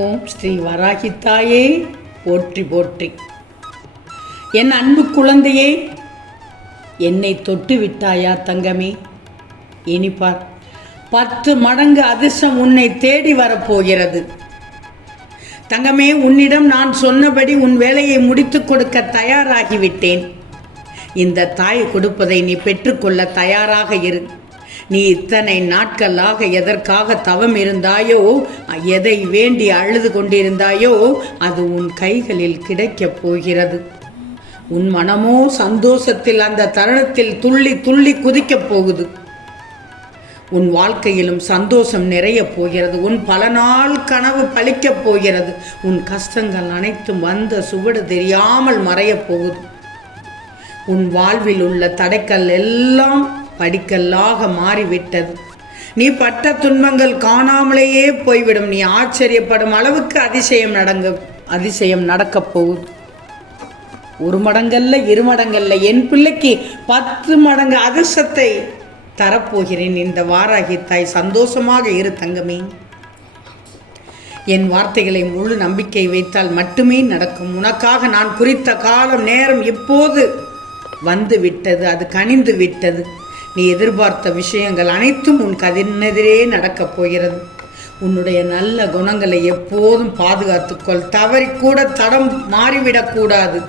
ஓம் ஸ்ரீ வராகி தாயே போற்றி போற்றி. என் அன்பு குழந்தையே என்னை தொட்டு விட்டாயா தங்கமே? இனிப்பார் பத்து மடங்கு அதிர்ஷ்டம் உன்னை தேடி வரப்போகிறது. தங்கமே உன்னிடம் நான் சொன்னபடி உன் வேலையை முடித்துக் கொடுக்க தயாராகிவிட்டேன். இந்த தாய் கொடுப்பதை நீ பெற்றுக்கொள்ள தயாராக இரு. நீ இத்தனை நாட்களாக எதற்காக தவம் இருந்தாயோ எதை வேண்டி அழுது கொண்டிருந்தாயோ அது உன் கைகளில் கிடைக்கப் போகிறது. உன் மனமோ சந்தோஷத்தில் அந்த தருணத்தில் துள்ளி துள்ளி குதிக்கப் போகுது. உன் வாழ்க்கையிலும் சந்தோஷம் நிறைய போகிறது. உன் பல நாள் கனவு பழிக்கப் போகிறது. உன் கஷ்டங்கள் அனைத்தும் வந்த சுவடு தெரியாமல் மறையப் போகுது. உன் வாழ்வில் உள்ள தடைக்கல் எல்லாம் படிக்கல்லாக மாறிவிட்டது. நீ பட்ட துன்பங்கள் காணாமலேயே போய்விடும். நீ ஆச்சரியப்படும் அளவுக்கு அதிசயம் நடங்க அதிசயம் நடக்கப் போகுது. ஒரு மடங்கல்ல இரு மடங்கல்ல என் பிள்ளைக்கு பத்து மடங்கு அதிர்ஷ்டத்தை தரப்போகிறேன். இந்த வாராகி தாய் சந்தோஷமாக இரு தங்கமே. என் வார்த்தைகளை முழு நம்பிக்கை வைத்தால் மட்டுமே நடக்கும். உனக்காக நான் குறித்த காலம் நேரம் இப்போது வந்து விட்டது அது கனிந்து விட்டது நீ எதிர்பார்த்த விஷயங்கள் அனைத்தும் உன் கதினெதிரே நடக்கப் போகிறது. உன்னுடைய நல்ல குணங்களை எப்போதும் பாதுகாத்துக்கொள். தவறிக்கூட தடம் மாறிவிடக்கூடாது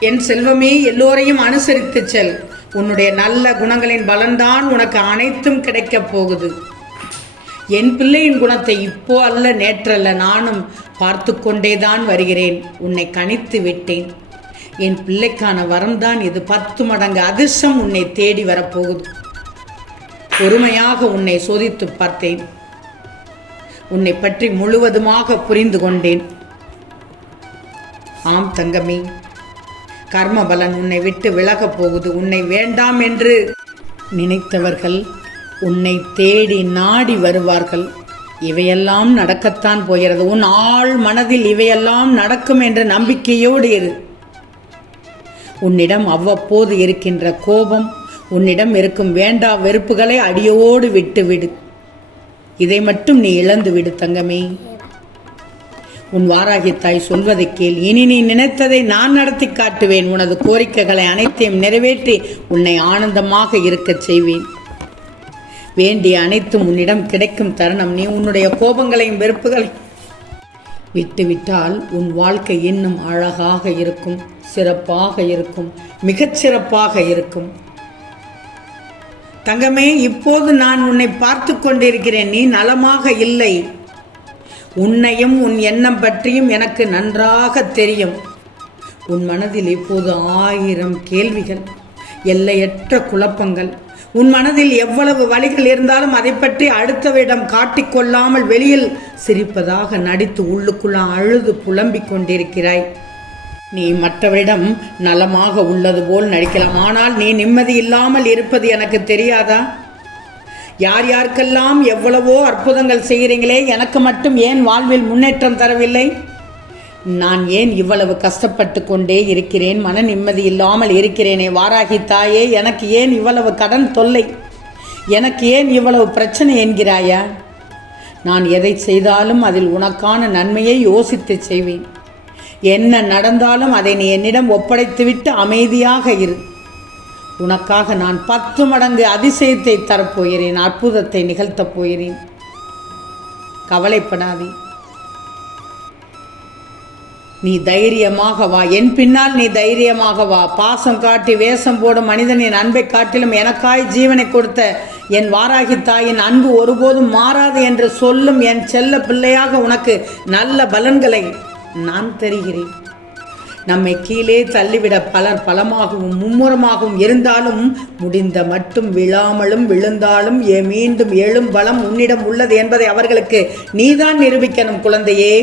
என் செல்வமே எல்லோரையும் அனுசரித்து செல். உன்னுடைய நல்ல குணங்களின் பலன்தான் உனக்கு அனைத்தும் கிடைக்கப் போகுது. என் பிள்ளையின் குணத்தை இப்போ அல்ல நேற்றல்ல நானும் பார்த்து கொண்டேதான் வருகிறேன். உன்னை கணித்து விட்டேன். என் பிள்ளைக்கான வரம்தான் இது. பத்து மடங்கு அதிர்ஷ்டம் உன்னை தேடி வரப்போகுது. பொறுமையாக உன்னை சோதித்து பார்த்தேன். உன்னை பற்றி முழுவதுமாக புரிந்து கொண்டேன். ஆம் தங்கமே கர்மபலன் உன்னை விட்டு விலகப் போகுது. உன்னை வேண்டாம் என்று நினைத்தவர்கள் உன்னை தேடி நாடி வருவார்கள். இவையெல்லாம் நடக்கத்தான் போகிறது. உன் ஆள் மனதில் இவையெல்லாம் நடக்கும் என்ற நம்பிக்கையோடு இரு. உன்னிடம் அவ்வப்போது இருக்கின்ற கோபம் உன்னிடம் இருக்கும் வேண்டா வெறுப்புகளை அடியோடு விட்டுவிடு. இதை மட்டும் நீ இழந்து விடு தங்கமே. உன் வாராகி தாய் சொல்வதை கேள். இனி நீ நினைத்ததை நான் நடத்தி காட்டுவேன். உனது கோரிக்கைகளை அனைத்தையும் நிறைவேற்றி உன்னை ஆனந்தமாக இருக்கச் செய்வேன். வேண்டிய அனைத்தும் உன்னிடம் கிடைக்கும் தருணம். நீ உன்னுடைய கோபங்களையும் வெறுப்புகளையும் விட்டுவிட்டால் உன் வாழ்க்கை இன்னும் அழகாக இருக்கும் சிறப்பாக இருக்கும் மிகச்சிறப்பாக இருக்கும். தங்கமே இப்போது நான் உன்னை பார்த்து கொண்டிருக்கிறேன். நீ நலமாக இல்லை. உன்னையும் உன் எண்ணம் பற்றியும் எனக்கு நன்றாக தெரியும். உன் மனதில் இப்போது ஆயிரம் கேள்விகள் எல்லையற்ற குழப்பங்கள் உன் மனதில் எவ்வளவு வழிகள் இருந்தாலும் அதை பற்றி அடுத்தவிடம் காட்டிக்கொள்ளாமல் வெளியில் சிரிப்பதாக நடித்து உள்ளுக்குள்ள அழுது புலம்பிக் கொண்டிருக்கிறாய். நீ மற்றவரிடம் நலமாக உள்ளது போல் நடிக்கலாம். ஆனால் நீ நிம்மதி இல்லாமல் இருப்பது எனக்கு தெரியாதா? யார் யாருக்கெல்லாம் எவ்வளவோ அற்புதங்கள் செய்கிறீங்களே எனக்கு மட்டும் ஏன் வாழ்வில் முன்னேற்றம் தரவில்லை? நான் ஏன் இவ்வளவு கஷ்டப்பட்டு கொண்டே இருக்கிறேன்? மன நிம்மதி இல்லாமல் இருக்கிறேனே. வாராகி தாயே எனக்கு ஏன் இவ்வளவு கடன் தொல்லை? எனக்கு ஏன் இவ்வளவு பிரச்சனை என்கிறாயா? நான் எதை செய்தாலும் அதில் உனக்கான நன்மையை யோசித்து செய்வேன். என்ன நடந்தாலும் அதை நீ என்னிடம் ஒப்படைத்துவிட்டு அமைதியாக இரு. உனக்காக நான் பத்து மடங்கு அதிசயத்தை தரப்போகிறேன் அற்புதத்தை நிகழ்த்தப் போகிறேன். கவலைப்படாதே. நீ தைரியமாக வா. என் பின்னால் நீ தைரியமாக வா. பாசம் காட்டி வேஷம் போடும் மனிதனின் அன்பை காட்டிலும் எனக்காய் ஜீவனை கொடுத்த என் வாராகி தாயின் அன்பு ஒருபோதும் மாறாது என்று சொல்லும் என் செல்ல பிள்ளையாக உனக்கு நல்ல பலன்களை நான் தருகிறேன். நம்மை கீழே தள்ளிவிட பலர் பலமாகவும் மும்முரமாகவும் இருந்தாலும் முடிந்த மட்டும் விழாமலும் விழுந்தாலும் ஏ மீண்டும் எழும் பலம் உன்னிடம் உள்ளது என்பதை அவர்களுக்கு நீதான் நிரூபிக்கணும் குழந்தையே.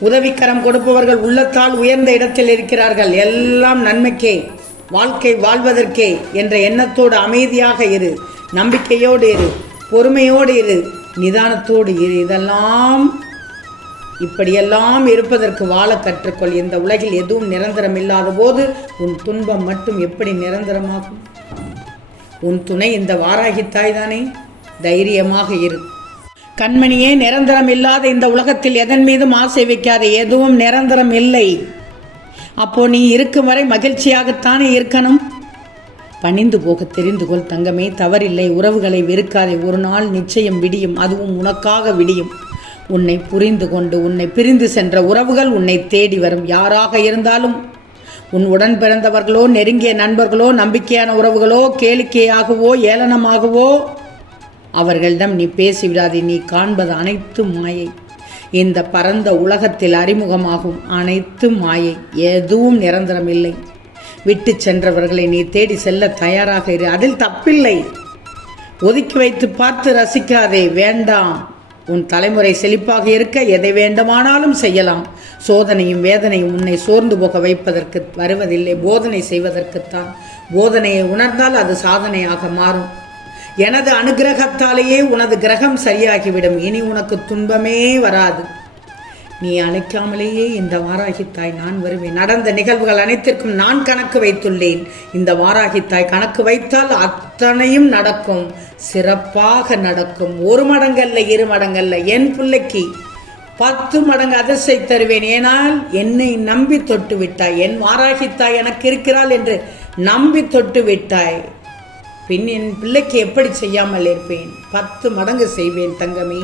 உதவிக்கரம் கொடுப்பவர்கள் உள்ளத்தால் உயர்ந்த இடத்தில் இருக்கிறார்கள். எல்லாம் நன்மைக்கே வாழ்க்கை வாழ்வதற்கே என்ற எண்ணத்தோடு அமைதியாக இரு. நம்பிக்கையோடு இரு. பொறுமையோடு இரு. நிதானத்தோடு இரு. இதெல்லாம் இப்படியெல்லாம் இருப்பதற்கு வாழ கற்றுக்கொள். இந்த உலகில் எதுவும் நிரந்தரம் இல்லாத போது உன் துன்பம் மட்டும் எப்படி நிரந்தரமாகும்? உன் துணை இந்த வாராகி தாய் தானே தைரியமாக இரு. கண்மணியே நிரந்தரம் இல்லாத இந்த உலகத்தில் எதன் மீதும் ஆசை வைக்காத எதுவும் நிரந்தரம் இல்லை. அப்போ நீ இருக்கும் வரை மகிழ்ச்சியாகத்தானே இருக்கணும்? பணிந்து போக தெரிந்து கொள் தங்கமே தவறில்லை உறவுகளை வெறுக்காதே ஒரு நாள் நிச்சயம் விடியும் அதுவும் உனக்காக விடியும். உன்னை புரிந்து கொண்டு உன்னை பிரிந்து சென்ற உறவுகள் உன்னை தேடி வரும். யாராக இருந்தாலும் உன் உடன் பிறந்தவர்களோ நெருங்கிய நண்பர்களோ நம்பிக்கையான உறவுகளோ கேளிக்கையாகவோ ஏளனமாகவோ அவர்களிடம் நீ பேசிவிடாதே நீ காண்பது அனைத்தும் மாயை. இந்த பரந்த உலகத்தில் அறிமுகமாகும் அனைத்தும் மாயை. எதுவும் நிரந்தரம் இல்லை விட்டு சென்றவர்களை நீ தேடி செல்ல தயாராக இரு. அதில் தப்பில்லை. ஒதுக்கி வைத்து பார்த்து ரசிக்காதே வேண்டாம். உன் தலைமுறை செழிப்பாக இருக்க எதை வேண்டுமானாலும் செய்யலாம். சோதனையும் வேதனையும் உன்னை சோர்ந்து போக வைப்பதற்கு வருவதில்லை. போதனை செய்வதற்குத்தான். போதனையை உணர்ந்தால் அது சாதனையாக மாறும். எனது அனுகிரகத்தாலேயே உனது கிரகம் சரியாகிவிடும். இனி உனக்கு துன்பமே வராது. நீ அழைக்காமலேயே இந்த வாராகித்தாய். நான் வருவேன். நடந்த நிகழ்வுகள் அனைத்திற்கும் நான் கணக்கு வைத்துள்ளேன். இந்த வாராகித்தாய் கணக்கு வைத்தால் அத்தனையும் நடக்கும். சிறப்பாக நடக்கும். ஒரு மடங்கல்ல இரு மடங்கல்ல. என் பிள்ளைக்கு பத்து மடங்கு அதிர்ஷ்டை தருவேன். ஏனால் என்னை நம்பி தொட்டு விட்டாய் என் வாராகித்தாய் எனக்கு இருக்கிறாள் என்று நம்பி தொட்டு விட்டாய் பின் என் பிள்ளைக்கு எப்படி செய்யாமல் இருப்பேன்? பத்து மடங்கு செய்வேன் தங்கமே.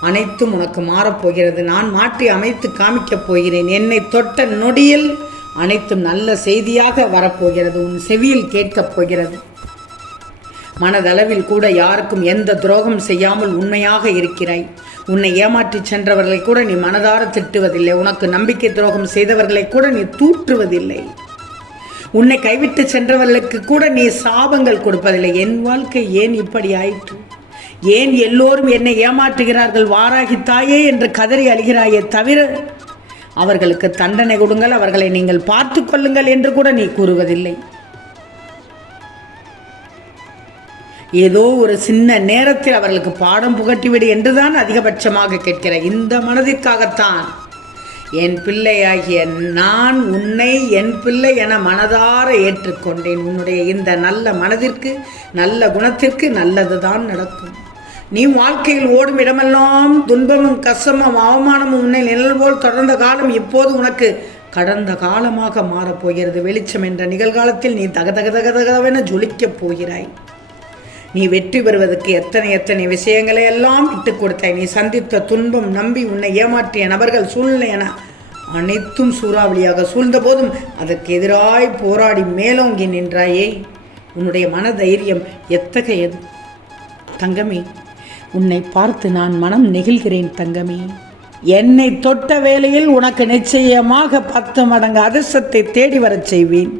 அனைத்தும் உனக்கு மாறப்போகிறது. நான் மாற்றி அமைத்து காமிக்கப் போகிறேன். என்னை தொட்ட நொடியில் அனைத்தும் நல்ல செய்தியாக வரப்போகிறது. உன் செவியில் கேட்கப் போகிறது. மனதளவில் கூட யாருக்கும் எந்த துரோகம் செய்யாமல் உண்மையாக இருக்கிறாய். உன்னை ஏமாற்றி சென்றவர்களை கூட நீ மனதார திட்டுவதில்லை. உனக்கு நம்பிக்கை துரோகம் செய்தவர்களை கூட நீ தூற்றுவதில்லை. உன்னை கைவிட்டு சென்றவர்களுக்கு கூட நீ சாபங்கள் கொடுப்பதில்லை. என் வாழ்க்கை ஏன் இப்படி ஆயிற்று? ஏன் எல்லோரும் என்னை ஏமாற்றுகிறார்கள்? வாராகி தாயே என்று கதறி அழுகிறாயே தவிர அவர்களுக்கு தண்டனை கொடுங்கள் அவர்களை நீங்கள் பார்த்து கொள்ளுங்கள் என்று கூட நீ கூறுவதில்லை. ஏதோ ஒரு சின்ன நேரத்தில் அவர்களுக்கு பாடம் புகட்டிவிடு என்றுதான் அதிகபட்சமாக கேட்கிற இந்த மனதிற்காகத்தான். என் பிள்ளையாகிய நான் உன்னை என் பிள்ளை என மனதார ஏற்றுக்கொண்டேன். உன்னுடைய இந்த நல்ல மனதிற்கு நல்ல குணத்திற்கு நல்லதுதான் நடக்கும். நீ வாழ்க்கையில் ஓடும் இடமெல்லாம் துன்பமும் கஷ்டமும் அவமானமும் உன்னை நிழல் போல் தொடர்ந்த காலம் இப்போது உனக்கு கடந்த காலமாக மாறப்போகிறது வெளிச்சம் என்ற நிகழ்காலத்தில் நீ தக தக தக தகவென ஜொலிக்கப் போகிறாய். நீ வெற்றி பெறுவதற்கு எத்தனை எத்தனை விஷயங்களை எல்லாம் விட்டு கொடுத்தாய் நீ சந்தித்த துன்பம் நம்பி உன்னை ஏமாற்றிய நபர்கள் சூழ்நிலை என அனைத்தும் சூறாவளியாக சூழ்ந்த போதும் அதற்கு எதிராய் போராடி மேலோங்கி நின்றாயே. உன்னுடைய மன தைரியம் எத்தகையது தங்கமே? உன்னை பார்த்து நான் மனம் நெகிழ்கிறேன் தங்கமே. என்னை தொட்ட வேளையில் உனக்கு நிச்சயமாக பத்து மடங்கு அதிர்ஷ்டத்தை தேடி வரச் செய்வேன்.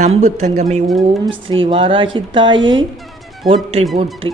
நம்பு தங்கமே ஓம் ஸ்ரீ வாராகித்தாயே போற்றி போற்றி.